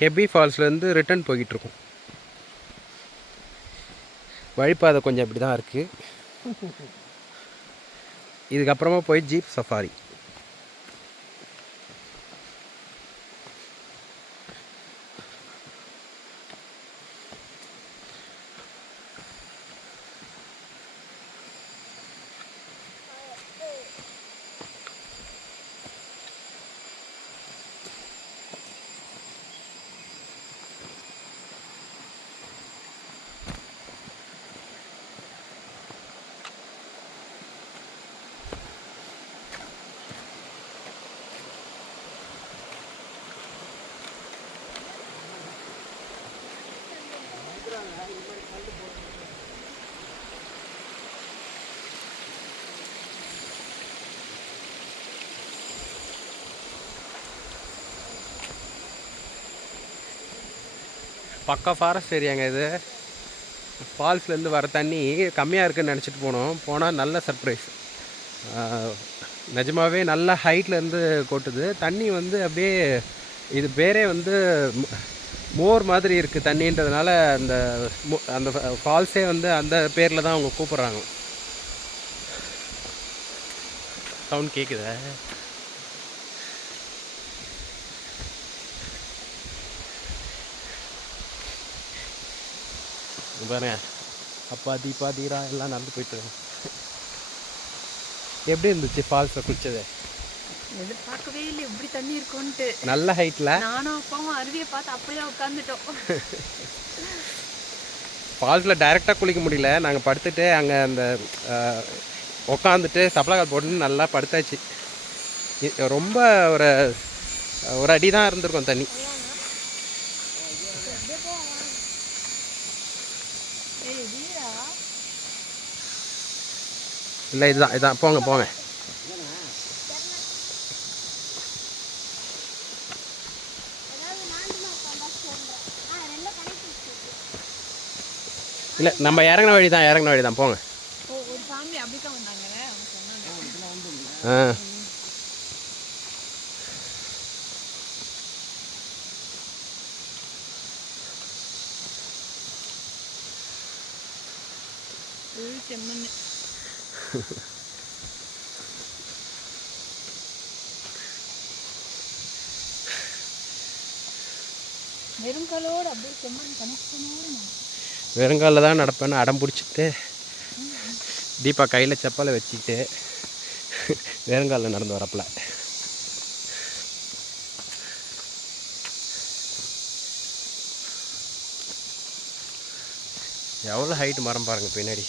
ஹெபி ஃபால்ஸ்லேருந்து return போய்கிட்ருக்கோம். வழிப்பாதை கொஞ்சம் இப்படி தான் இருக்குது. இதுக்கப்புறமா போய் ஜீப் சஃபாரி. பக்கா ஃபாரஸ்ட் ஏரியாங்க இது. ஃபால்ஸ்லேருந்து வர தண்ணி கம்மியாக இருக்குதுன்னு நினச்சிட்டு போனால் நல்ல சர்ப்ரைஸ். நிஜமாகவே நல்ல ஹைட்லேருந்து கொட்டுது தண்ணி. வந்து அப்படியே இது பேரே வந்து மோர் மாதிரி இருக்குது தண்ணின்றதுனால அந்த அந்த ஃபால்ஸே வந்து அந்த பேரில் தான் அவங்க கூப்பிட்றாங்க. சவுண்ட் கேட்குதா? பாருங்க, அப்பா தீபா தீரா எல்லாம் நடந்து போயிட்டு எப்படி இருந்துச்சு ஃபால்ஸில் குளிச்சது? எதிர்பார்க்கவே இல்லை எப்படி தண்ணி இருக்கும்ட்டு. நல்ல ஹைட்டில் நானும் அப்பாவும் அருவியை பார்த்து அப்படியே உட்காந்துட்டோம். ஃபால்ஸில் டைரெக்டாக குளிக்க முடியல. நாங்கள் படுத்துட்டு அங்கே அந்த உக்காந்துட்டு சப்ளாக்கால் போட்டு நல்லா படுத்தாச்சு. ரொம்ப ஒரு அடி தான் இருந்திருக்கும் தண்ணி. இல்லை இதுதான் போங்க போங்க. இல்லை நம்ம இறங்கின வழி தான் போங்க. ஆ வெறுங்காலில் தான் நடப்பேன்னு அடம் பிடிச்சிட்டு தீபா கையில் செப்பலை வச்சுக்கிட்டு வெறுங்காலில் நடந்து வரப்பில். எவ்வளோ ஹைட்டு மரம் பாருங்கள் பின்னாடி.